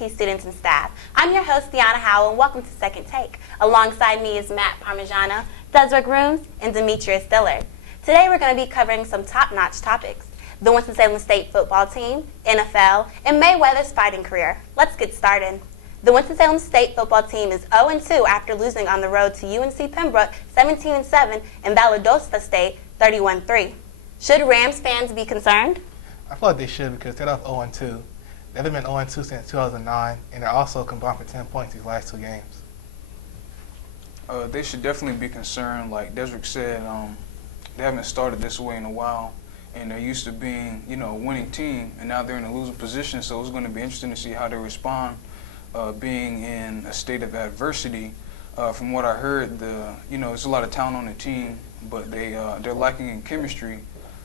A&T students and staff. I'm your host, Deanna Howell, and welcome to Second Take. Alongside me is Matt Parmigiano, Desiree Grooms, and Demetrius Dillard. Today we're going to be covering some top-notch topics: the Winston-Salem State football team, NFL, and Mayweather's fighting career. Let's get started. The Winston-Salem State football team is 0-2 after losing on the road to UNC Pembroke 17-7 and Valdosta State 31-3. Should Rams fans be concerned? I feel like they should, because they're off 0-2. They haven't been 0-2 since 2009, and they're also combined for 10 points these last two games. They should definitely be concerned. Like Desrick said, they haven't started this way in a while, and they're used to being, a winning team, and now they're in a losing position. So it's going to be interesting to see how they respond, being in a state of adversity. From what I heard, there's a lot of talent on the team, but they're lacking in chemistry.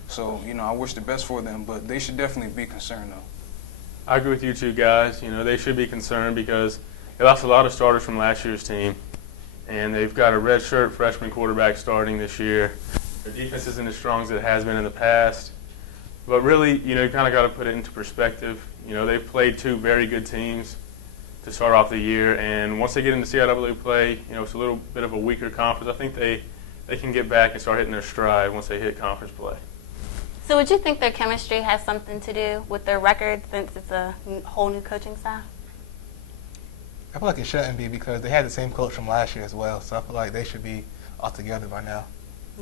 So I wish the best for them, but they should definitely be concerned though. I agree with you two guys. They should be concerned because they lost a lot of starters from last year's team, and they've got a redshirt freshman quarterback starting this year. Their defense isn't as strong as it has been in the past. But really, you kind of got to put it into perspective. They've played two very good teams to start off the year, and once they get into CIAA play, it's a little bit of a weaker conference. I think they can get back and start hitting their stride once they hit conference play. So would you think their chemistry has something to do with their record, since it's a whole new coaching staff? I feel like it shouldn't be, because they had the same coach from last year as well, so I feel like they should be all together by now.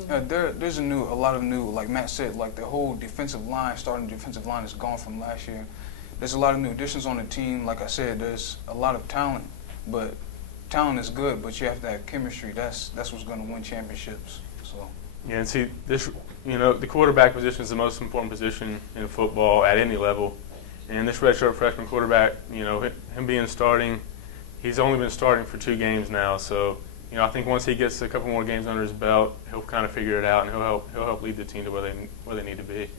There's a lot of new, like Matt said, like the whole starting defensive line is gone from last year. There's a lot of new additions on the team. Like I said, there's a lot of talent, but talent is good, but you have to have chemistry. That's what's going to win championships. So. Yeah, and see, the quarterback position is the most important position in football at any level. And this redshirt freshman quarterback, him being starting, he's only been starting for 2 games now. So, I think once he gets a couple more games under his belt, he'll kind of figure it out, and he'll help lead the team to where they need to be.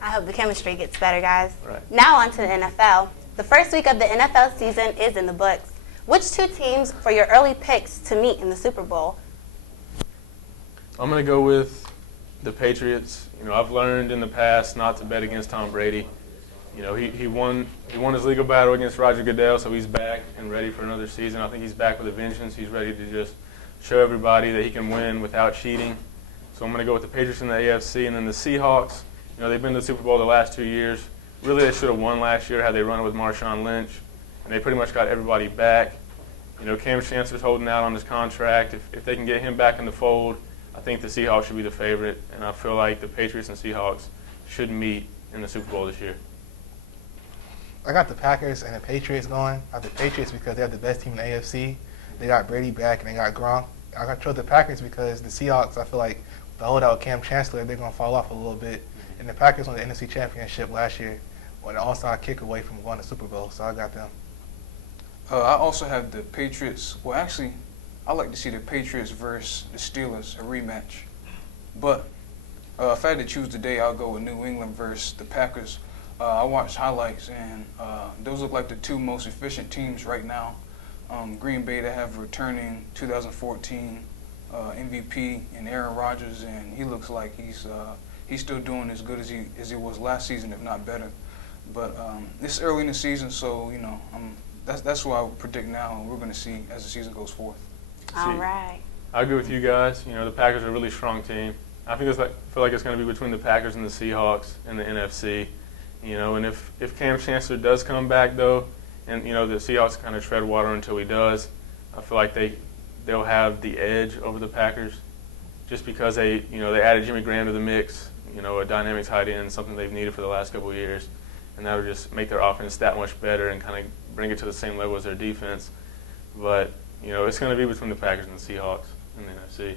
I hope the chemistry gets better, guys. Right. Now on to the NFL. The first week of the NFL season is in the books. Which 2 teams for your early picks to meet in the Super Bowl? I'm going to go with the Patriots. I've learned in the past not to bet against Tom Brady. He won his legal battle against Roger Goodell, so he's back and ready for another season. I think he's back with a vengeance. He's ready to just show everybody that he can win without cheating. So I'm going to go with the Patriots in the AFC, and then the Seahawks. They've been to the Super Bowl the last 2 years. Really, they should have won last year had they run it with Marshawn Lynch, and they pretty much got everybody back. Cam Chancellor's holding out on his contract. If they can get him back in the fold, I think the Seahawks should be the favorite, and I feel like the Patriots and Seahawks should meet in the Super Bowl this year. I got the Packers and the Patriots going. I got the Patriots because they have the best team in the AFC. They got Brady back and they got Gronk. I got to chose the Packers because the Seahawks, I feel like the holdout with Cam Chancellor, they're going to fall off a little bit. And the Packers won the NFC Championship last year, with an all-star kick away from going to Super Bowl, so I got them. I also have the Patriots. Well, actually, I like to see the Patriots versus the Steelers, a rematch. But if I had to choose today, I'll go with New England versus the Packers. I watched highlights, and those look like the 2 most efficient teams right now. Green Bay, they have returning 2014 MVP in Aaron Rodgers, and he looks like he's still doing as good as he was last season, if not better. But it's early in the season, so that's what I would predict now, and we're going to see as the season goes forth. All right. I agree with you guys. The Packers are a really strong team. I feel like it's going to be between the Packers and the Seahawks in the NFC. And if Cam Chancellor does come back, though, and, the Seahawks kind of tread water until he does, I feel like they'll have the edge over the Packers just because they added Jimmy Graham to the mix, a dynamic tight end, something they've needed for the last couple of years. And that would just make their offense that much better and kind of bring it to the same level as their defense. But, it's going to be between the Packers and the Seahawks in the NFC.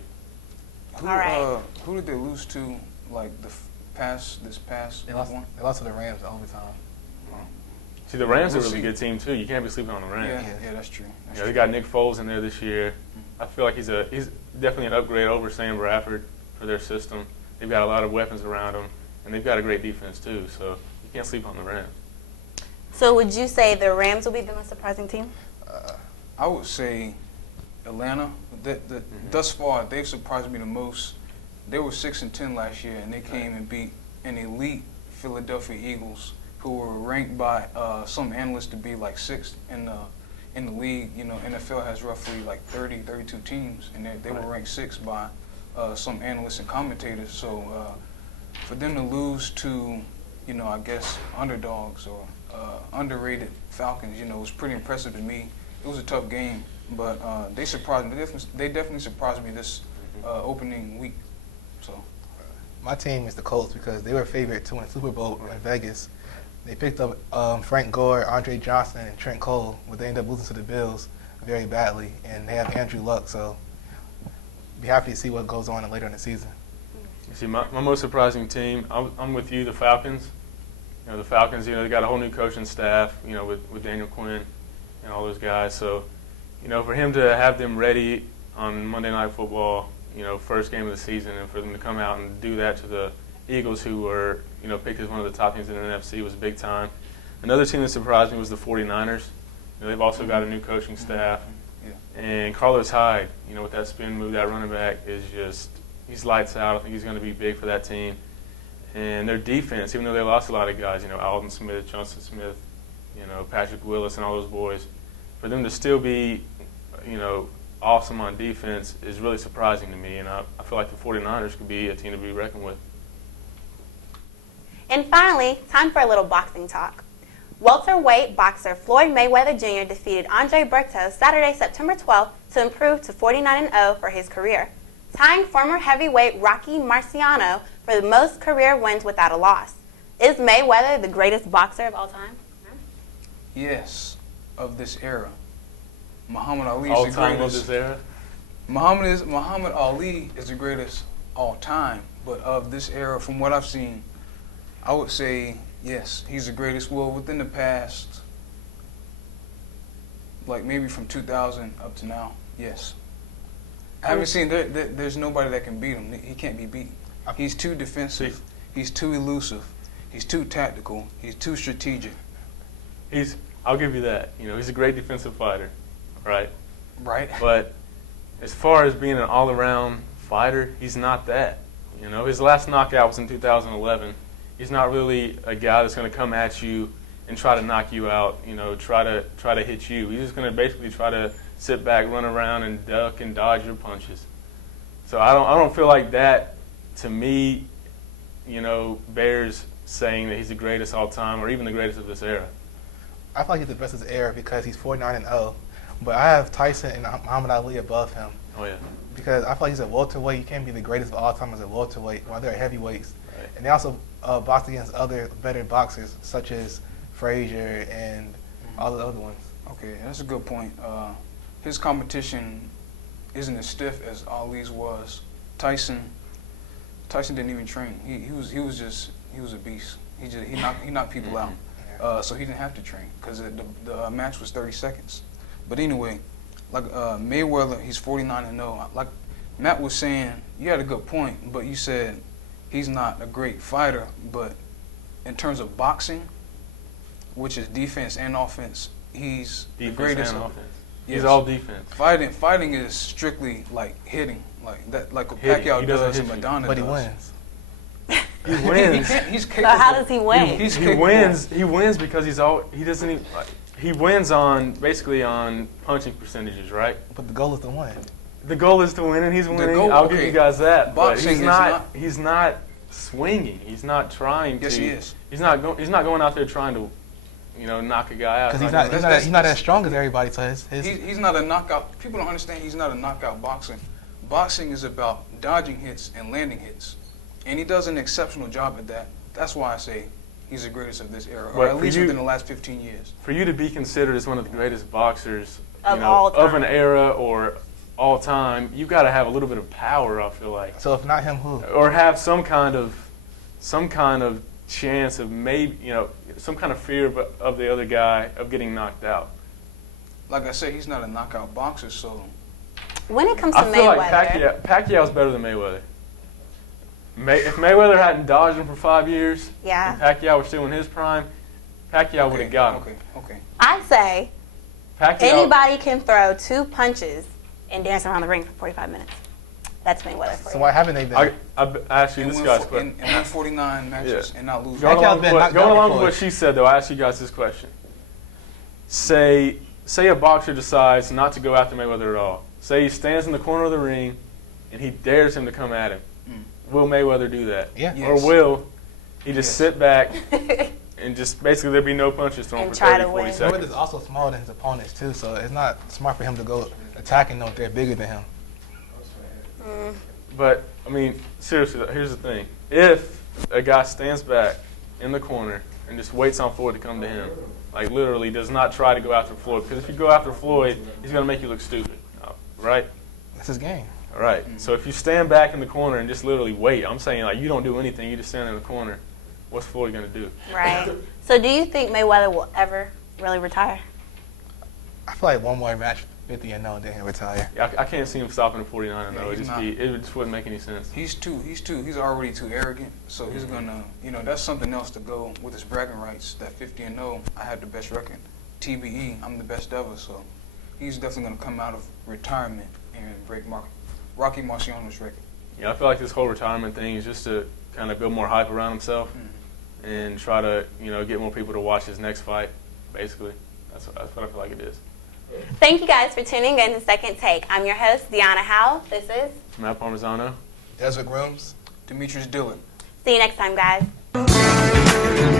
All right. Who did they lose to, like, this past They one? lost to the Rams in overtime. See, the Rams are a We'll really see. good team, too. You can't be sleeping on the Rams. Yeah, that's true. They got Nick Foles in there this year. I feel like he's definitely an upgrade over Sam Bradford for their system. They've got a lot of weapons around them, and they've got a great defense, too. So you can't sleep on the Rams. So would you say the Rams will be the most surprising team? I would say Atlanta. Thus far, they've surprised me the most. They were 6-10 last year, and they came and beat an elite Philadelphia Eagles, who were ranked by some analysts to be like sixth in the league. You know, NFL has roughly like 32 teams, and they were ranked sixth by some analysts and commentators. So for them to lose to, you know, I guess underdogs or underrated Falcons, you know, was pretty impressive to me. It was a tough game, but they surprised me. They definitely surprised me this opening week. So. My team is the Colts because they were favored to win Super Bowl in Vegas. They picked up Frank Gore, Andre Johnson, and Trent Cole, but they ended up losing to the Bills very badly, and they have Andrew Luck, so be happy to see what goes on later in the season. You see, my most surprising team, I'm with you, the Falcons. You know, the Falcons, you know, they got a whole new coaching staff, you know, with Daniel Quinn and all those guys. So, you know, for him to have them ready on Monday Night Football, you know, first game of the season, and for them to come out and do that to the Eagles, who were, you know, picked as one of the top teams in the NFC, was big time. Another team that surprised me was the 49ers. You know, they've also got a new coaching staff. Yeah. And Carlos Hyde, you know, with that spin move, that running back is just, he's lights out. I think he's going to be big for that team. And their defense, even though they lost a lot of guys, you know, Alden Smith, Johnson Smith, you know, Patrick Willis, and all those boys, for them to still be, you know, awesome on defense is really surprising to me, and I feel like the 49ers could be a team to be reckoned with. And finally, time for a little boxing talk. Welterweight boxer Floyd Mayweather Jr. defeated Andre Berto Saturday, September 12th to improve to 49-0 for his career, tying former heavyweight Rocky Marciano for the most career wins without a loss. Is Mayweather the greatest boxer of all time? Yes, of this era. Muhammad Ali All is the time of greatest. this era? Muhammad Ali is the greatest all time, but of this era, from what I've seen, I would say yes, he's the greatest. Well, within the past, like maybe from 2000 up to now, yes. I haven't seen there's nobody that can beat him. He can't be beaten. He's too defensive. He's too elusive. He's too tactical. He's too strategic. I'll give you that. You know, he's a great defensive fighter, right? Right. But as far as being an all-around fighter, he's not that. You know, his last knockout was in 2011. He's not really a guy that's going to come at you and try to knock you out. You know, try to hit you. He's just going to basically try to sit back, run around, and duck and dodge your punches. So I don't feel like that, to me, you know, bears saying that he's the greatest all time or even the greatest of this era. I feel like he's the best of his era because he's 49-0, but I have Tyson and Muhammad Ali above him Oh yeah. because I feel like he's a welterweight. You can't be the greatest of all time as a welterweight while they're heavyweights. Right. And they also boxed against other better boxers such as Frazier and all the other ones. Okay, that's a good point. His competition isn't as stiff as Ali's was. Tyson didn't even train. He was a beast. He knocked people out. So he didn't have to train because the match was 30 seconds. But anyway, like Mayweather, he's 49-0. Like Matt was saying, you had a good point, but you said he's not a great fighter. But in terms of boxing, which is defense and offense, he's the greatest. And offense. Yes. He's all defense. Fighting is strictly like hitting, like that, like what Hitting. Pacquiao He doesn't does and hit you. Madonna But he does. wins. He wins. He's So capable. how does he win? He's He capable. wins. He wins because he doesn't even. He wins on basically on punching percentages, right? But the goal is to win. The goal is to win, and he's winning. goal- I'll give okay. you guys that. But Boxing he's is not. not- He's not swinging. He's not trying Yes, to. he is. He's not going out there trying to, you know, knock a guy out. Because That's- he's not as strong as everybody. So his He's not a knockout. People don't understand he's not a knockout boxer. Boxing is about dodging hits and landing hits. And he does an exceptional job at that. That's why I say he's the greatest of this era, or But at for least you- within the last 15 years. For you to be considered as one of the greatest boxers Of you know, all of time. an era or all time, you got to have a little bit of power. I feel like, so if not him, who? or have some kind of chance of maybe, you know, some kind of fear of the other guy of getting knocked out. Like I said, he's not a knockout boxer, so When it comes to I feel Mayweather, like Pacquiao's better than Mayweather. If Mayweather hadn't dodged him for 5 years, yeah, and Pacquiao was still in his prime, Pacquiao would have got him. Okay. I say Pacquiao, anybody can throw 2 punches and dance around the ring for 45 minutes. That's Mayweather for So you. why haven't they been? I asked you And this win guy's for- question. and win 49 matches and not lose. Going Pacquiao's along, been with, knocked going out along with before. what she said, though, I asked you guys this question. Say a boxer decides not to go after Mayweather at all. Say he stands in the corner of the ring and he dares him to come at him. Will Mayweather do that? Yeah. Yes. Or will he just Yes. sit back and just basically there'll be no punches thrown And for try 30, to 40 win. seconds? Mayweather's also smaller than his opponents too, so it's not smart for him to go attacking them if they're bigger than him. But, I mean, seriously, here's the thing. If a guy stands back in the corner and just waits on Floyd to come to him, like literally does not try to go after Floyd, because if you go after Floyd, he's going to make you look stupid, right? That's his game. All right. So if you stand back in the corner and just literally wait, I'm saying like you don't do anything, you just stand in the corner, what's Floyd going to do? Right. So do you think Mayweather will ever really retire? I feel like one more match, 50-0, then he'll retire. Yeah, I can't see him stopping at 49 Yeah, though. he's not. It just wouldn't make any sense. He's already too arrogant. So he's gonna, that's something else to go with his bragging rights. That 50-0, I had the best record. TBE, I'm the best ever. So he's definitely gonna come out of retirement and break Rocky Marciano's record. Yeah, I feel like this whole retirement thing is just to kind of build more hype around himself and try to, get more people to watch his next fight, basically. That's what I feel like it is. Thank you guys for tuning in to Second Take. I'm your host, Deanna Howell. This is. Matt Parmesano. Desert Grooms. Demetrius Dillon. See you next time, guys.